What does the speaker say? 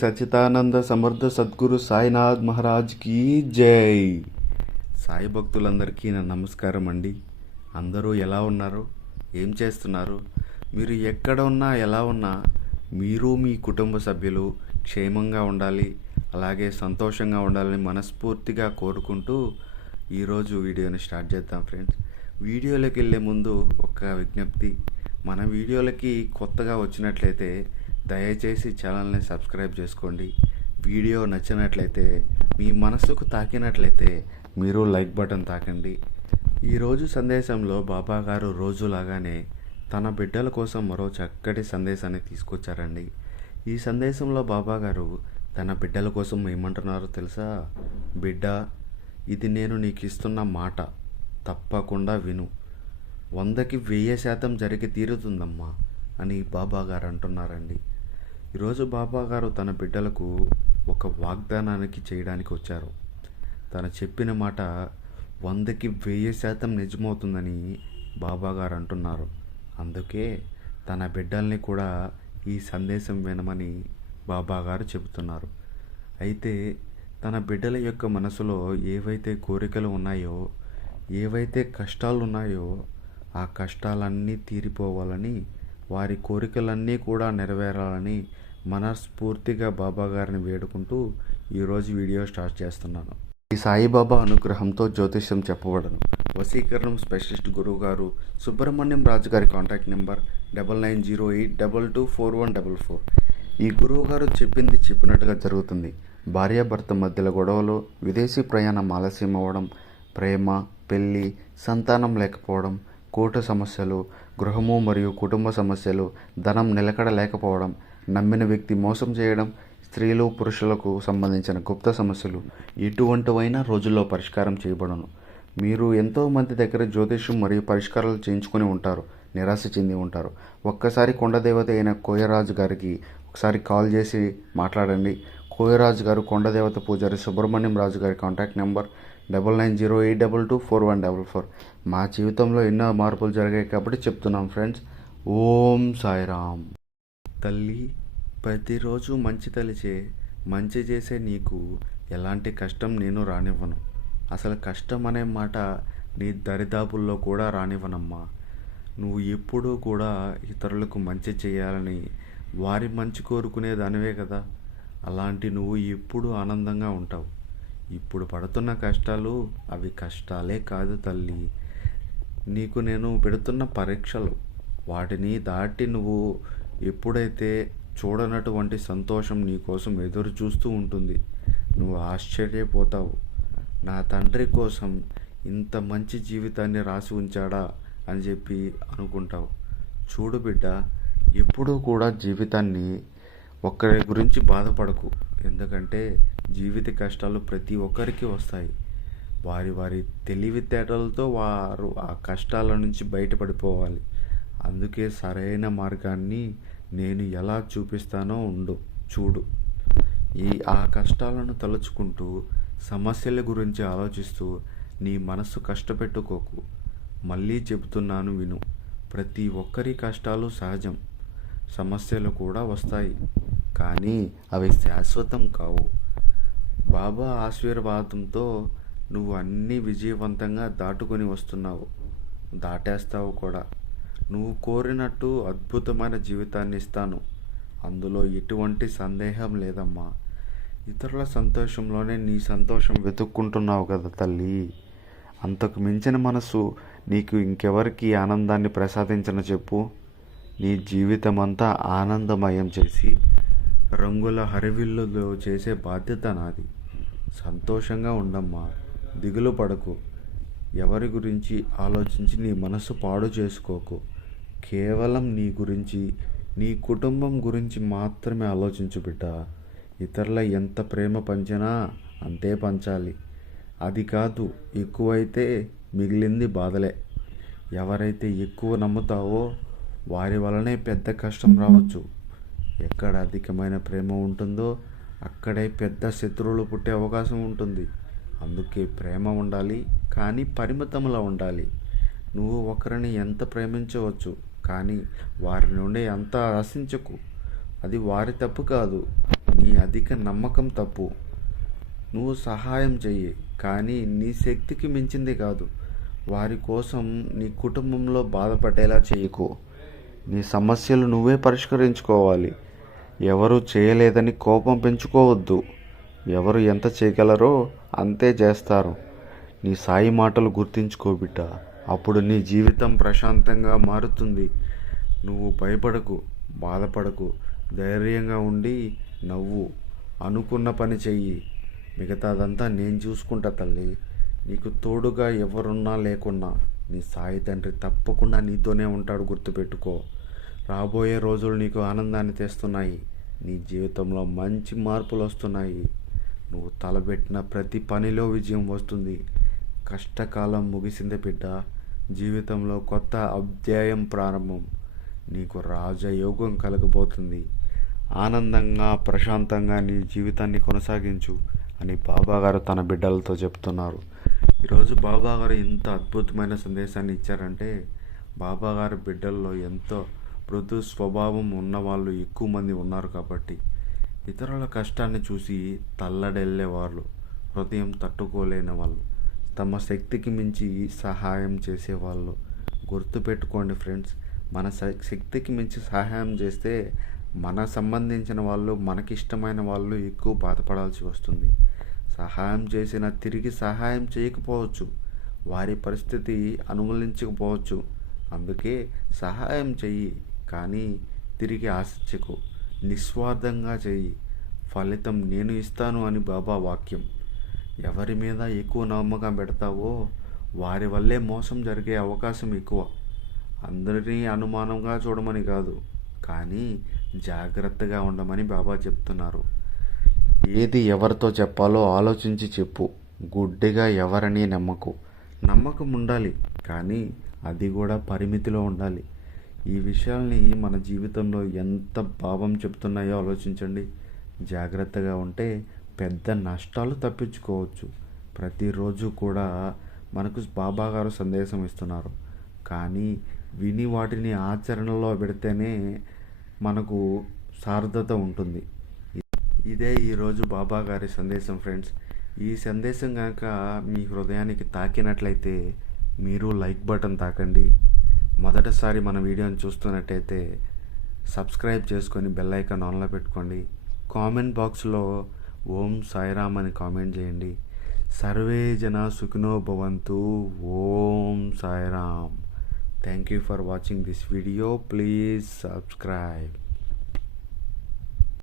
సచ్చిదానంద సమర్థ సద్గురు సాయినాథ్ మహారాజ్ కీ జై. సాయి భక్తులందరికీ నా నమస్కారం అండి. అందరూ ఎలా ఉన్నారు, ఏం చేస్తున్నారు? మీరు ఎక్కడ ఉన్నా ఎలా ఉన్నా మీరు మీ కుటుంబ సభ్యులు క్షేమంగా ఉండాలి, అలాగే సంతోషంగా ఉండాలని మనస్ఫూర్తిగా కోరుకుంటూ ఈరోజు వీడియోని స్టార్ట్ చేద్దాం ఫ్రెండ్స్. వీడియోలోకి వెళ్ళే ముందు ఒక విజ్ఞప్తి, మన వీడియోలకి కొత్తగా వచ్చినట్లయితే దయచేసి ఛానల్ని సబ్స్క్రైబ్ చేసుకోండి. వీడియో నచ్చినట్లయితే, మీ మనసుకు తాకినట్లయితే మీరు లైక్ బటన్ తాకండి. ఈరోజు సందేశంలో బాబా గారు రోజులాగానే తన బిడ్డల కోసం మరో చక్కటి సందేశాన్ని తీసుకొచ్చారండి. ఈ సందేశంలో బాబా గారు తన బిడ్డల కోసం ఏమంటున్నారో తెలుసా? బిడ్డ, ఇది నేను నీకు ఇస్తున్న మాట, తప్పకుండా విను. 100కి 1000% జరిగి తీరుతుందమ్మా అని బాబా గారు అంటున్నారండి. ఈరోజు బాబా గారు తన బిడ్డలకు ఒక వాగ్దానానికి చేయడానికి వచ్చారు. తను చెప్పిన మాట 100కి 1000% నిజమవుతుందని బాబా గారు అంటున్నారు. అందుకే తన బిడ్డల్ని కూడా ఈ సందేశం వినమని బాబా గారు చెబుతున్నారు. అయితే తన బిడ్డల యొక్క మనసులో ఏవైతే కోరికలు ఉన్నాయో, ఏవైతే కష్టాలు ఉన్నాయో, ఆ కష్టాలన్నీ తీరిపోవాలని, వారి కోరికలన్నీ కూడా నెరవేరాలని మనస్ఫూర్తిగా బాబా గారిని వేడుకుంటూ ఈరోజు వీడియో స్టార్ట్ చేస్తున్నాను. ఈ సాయిబాబా అనుగ్రహంతో జ్యోతిష్యం చెప్పబడను. వశీకరణం స్పెషలిస్ట్ గురువు గారు సుబ్రహ్మణ్యం రాజు గారి కాంటాక్ట్ నెంబర్ 9908224144. ఈ గురువు గారు చెప్పింది చెప్పినట్టుగా జరుగుతుంది. భార్యాభర్త మధ్యలో గొడవలు, విదేశీ ప్రయాణం ఆలస్యం అవ్వడం, ప్రేమ, పెళ్ళి, సంతానం లేకపోవడం, కోర్టు సమస్యలు, గృహము మరియు కుటుంబ సమస్యలు, ధనం నిలకడ లేకపోవడం, నమ్మిన వ్యక్తి మోసం చేయడం, స్త్రీలు పురుషులకు సంబంధించిన గుప్త సమస్యలు ఎటువంటివైనా రోజుల్లో పరిష్కారం చేయబడను. మీరు ఎంతోమంది దగ్గర జ్యోతిష్యం మరియు పరిష్కారాలు చేయించుకొని ఉంటారు, నిరాశ చెంది ఉంటారు. ఒక్కసారి కొండదేవత అయిన కోయరాజు గారికి ఒకసారి కాల్ చేసి మాట్లాడండి. కోయరాజు గారు కొండదేవత పూజారి సుబ్రహ్మణ్యం రాజు గారి కాంటాక్ట్ నెంబర్ 9908224144. మా జీవితంలో ఎన్నో మార్పులు జరిగాయి కాబట్టి చెప్తున్నాం ఫ్రెండ్స్. ఓం సాయిరామ్. తల్లి, ప్రతిరోజు మంచి తలిచే, మంచి చేసే నీకు ఎలాంటి కష్టం నేను రానివ్వను. అసలు కష్టం అనే మాట నీ దరిదాపుల్లో కూడా రానివ్వనమ్మా. నువ్వు ఎప్పుడూ కూడా ఇతరులకు మంచి చేయాలని, వారి మంచి కోరుకునే దానివే కదా. అలాంటి నువ్వు ఎప్పుడూ ఆనందంగా ఉంటావు. ఇప్పుడు పడుతున్న కష్టాలు అవి కష్టాలే కాదు తల్లి, నీకు నేను పెడుతున్న పరీక్షలు. వాటిని దాటి నువ్వు ఎప్పుడైతే చూడనటువంటి సంతోషం నీకోసం ఎదురు చూస్తూ ఉంటుంది. నువ్వు ఆశ్చర్యపోతావు, నా తండ్రి కోసం ఇంత మంచి జీవితాన్ని రాసి ఉంచాడా అని చెప్పి అనుకుంటావు. చూడు బిడ్డ, ఎప్పుడూ కూడా జీవితాన్ని ఒక్కరి గురించి బాధపడకు. ఎందుకంటే జీవిత కష్టాలు ప్రతి ఒక్కరికి వస్తాయి. వారి వారి తెలివితేటలతో వారు ఆ కష్టాల నుంచి బయటపడిపోవాలి. అందుకే సరైన మార్గాన్ని నేను ఎలా చూపిస్తానో చూడు. ఆ కష్టాలను తలుచుకుంటూ, సమస్యల గురించి ఆలోచిస్తూ నీ మనస్సు కష్టపెట్టుకోకు. మళ్ళీ చెబుతున్నాను విను. ప్రతి ఒక్కరి కష్టాలు సహజం, సమస్యలు కూడా వస్తాయి, కానీ అవి శాశ్వతం కావు. బాబా ఆశీర్వాదంతో నువ్వు అన్నీ విజయవంతంగా దాటుకొని వస్తున్నావు, దాటేస్తావు కూడా. నువ్వు కోరినట్టు అద్భుతమైన జీవితాన్ని ఇస్తాను, అందులో ఎటువంటి సందేహం లేదమ్మా. ఇతరుల సంతోషంలోనే నీ సంతోషం వెతుక్కుంటున్నావు కదా తల్లి. అంతకు మించిన మనసు నీకు ఇంకెవరికి ఆనందాన్ని ప్రసాదించను చెప్పు. నీ జీవితం అంతా ఆనందమయం చేసి రంగుల హరివిల్లులో చేసే బాధ్యత నాది. సంతోషంగా ఉండమ్మా, దిగులు పడకు. ఎవరి గురించి ఆలోచించి నీ మనసు పాడు చేసుకోకు. కేవలం నీ గురించి, నీ కుటుంబం గురించి మాత్రమే ఆలోచించు బిడ్డ. ఇతరుల ఎంత ప్రేమ పంచినా అంతే పంచాలి. అది కాదు, ఎక్కువైతే మిగిలింది బాధలే. ఎవరైతే ఎక్కువ నమ్ముతావో వారి వలనే పెద్ద కష్టం రావచ్చు. ఎక్కడ అధికమైన ప్రేమ ఉంటుందో అక్కడే పెద్ద శత్రువులు పుట్టే అవకాశం ఉంటుంది. అందుకే ప్రేమ ఉండాలి, కానీ పరిమితంలో ఉండాలి. నువ్వు ఒకరిని ఎంత ప్రేమించవచ్చు, కానీ వారి నుండి అంత ఆశించకు. అది వారి తప్పు కాదు, నీ అధిక నమ్మకం తప్పు. నువ్వు సహాయం చెయ్యి, కానీ నీ శక్తికి మించింది కాదు. వారి కోసం నీ కుటుంబంలో బాధపడేలా చేయకు. నీ సమస్యలు నువ్వే పరిష్కరించుకోవాలి. ఎవరు చేయలేదని కోపం పెంచుకోవద్దు. ఎవరు ఎంత చేయగలరో అంతే చేస్తారు. నీ సాయి మాటలు గుర్తుంచుకో బిడ్డ. అప్పుడు నీ జీవితం ప్రశాంతంగా మారుతుంది. నువ్వు భయపడకు, బాధపడకు. ధైర్యంగా ఉండి నవ్వు. అనుకున్న పని చెయ్యి. మిగతాదంతా నేను చూసుకుంటా తల్లి. నీకు తోడుగా ఎవరున్నా లేకున్నా నీ సాయి తండ్రి తప్పకుండా నీతోనే ఉంటాడు, గుర్తుపెట్టుకో. రాబోయే రోజులు నీకు ఆనందాన్ని తెస్తున్నాయి. నీ జీవితంలో మంచి మార్పులు వస్తున్నాయి. నువ్వు తలపెట్టిన ప్రతి పనిలో విజయం వస్తుంది. కష్టకాలం ముగిసింది బిడ్డ. జీవితంలో కొత్త అధ్యాయం ప్రారంభం. నీకు రాజయోగం కలగబోతుంది. ఆనందంగా ప్రశాంతంగా నీ జీవితాన్ని కొనసాగించు అని బాబాగారు తన బిడ్డలతో చెప్తున్నారు. ఈరోజు బాబాగారు ఇంత అద్భుతమైన సందేశాన్ని ఇచ్చారంటే బాబాగారు బిడ్డల్లో ఎంతో మృదు స్వభావం ఉన్నవాళ్ళు ఎక్కువ మంది ఉన్నారు కాబట్టి. ఇతరుల కష్టాన్ని చూసి తల్లడెళ్ళే వాళ్ళు, హృదయం తట్టుకోలేని వాళ్ళు, తమ శక్తికి మించి సహాయం చేసేవాళ్ళు. గుర్తుపెట్టుకోండి ఫ్రెండ్స్, మన శక్తికి మించి సహాయం చేస్తే మన సంబంధించిన వాళ్ళు, మనకిష్టమైన వాళ్ళు ఎక్కువ బాధపడాల్సి వస్తుంది. సహాయం చేసినా తిరిగి సహాయం చేయకపోవచ్చు. వారి పరిస్థితి అనుకూలించకపోవచ్చు. అందుకే సహాయం చెయ్యి, కానీ తిరిగి ఆశించకు. నిస్వార్థంగా చెయ్యి. ఫలితం నేను ఇస్తాను అని బాబా వాక్యం. ఎవరి మీద ఎక్కువ నమ్మకం పెడతావో వారి వల్లే మోసం జరిగే అవకాశం ఎక్కువ. అందరినీ అనుమానంగా చూడమని కాదు, కానీ జాగ్రత్తగా ఉండమని బాబా చెప్తున్నారు. ఏది ఎవరితో చెప్పాలో ఆలోచించి చెప్పు. గుడ్డిగా ఎవరిని నమ్మకు. నమ్మకం ఉండాలి, కానీ అది కూడా పరిమితిలో ఉండాలి. ఈ విషయాల్ని మన జీవితంలో ఎంత భావం చెప్తున్నాయో ఆలోచించండి. జాగ్రత్తగా ఉంటే పెద్ద నష్టాలు తప్పించుకోవచ్చు. ప్రతిరోజు కూడా మనకు బాబాగారు సందేశం ఇస్తున్నారు, కానీ విని వాటిని ఆచరణలో పెడితేనే మనకు సార్థత ఉంటుంది. ఇదే ఈరోజు బాబాగారి సందేశం ఫ్రెండ్స్. ఈ సందేశం కనుక మీ హృదయానికి తాకినట్లయితే మీరు లైక్ బటన్ తాకండి. మొదటిసారి మన వీడియోని చూస్తున్నట్టయితే సబ్స్క్రైబ్ చేసుకొని బెల్ ఐకాన్ ఆన్లో పెట్టుకోండి. కామెంట్ బాక్స్లో ఓం సాయిరామ్ అని కామెంట్ చేయండి. సర్వే జన సుఖినో భవంతు. ఓం Sairam. Thank you for watching this video. Please subscribe.